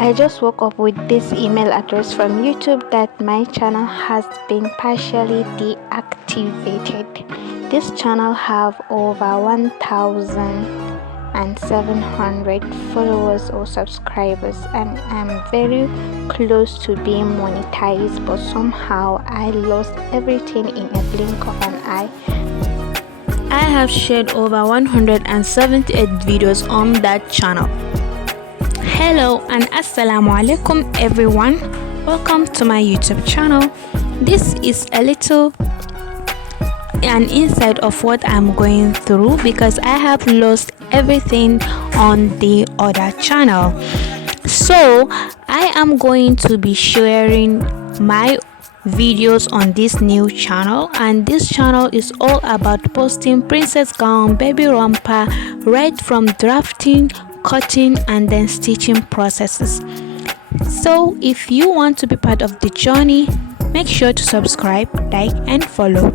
I just woke up with this email address from YouTube that my channel has been partially deactivated. This channel have over 1,700 followers or subscribers, and I'm very close to being monetized, but somehow I lost everything in a blink of an eye. I have shared over 178 videos on that channel. Hello and assalamu alaikum everyone, welcome to my YouTube channel. This is a little an insight of what I'm going through because I have lost everything on the other channel. So I am going to be sharing my videos on this new channel, and this channel is all about posting princess gown, baby romper, right from drafting, cutting and then stitching processes. So if you want to be part of the journey, make sure to subscribe, like and follow.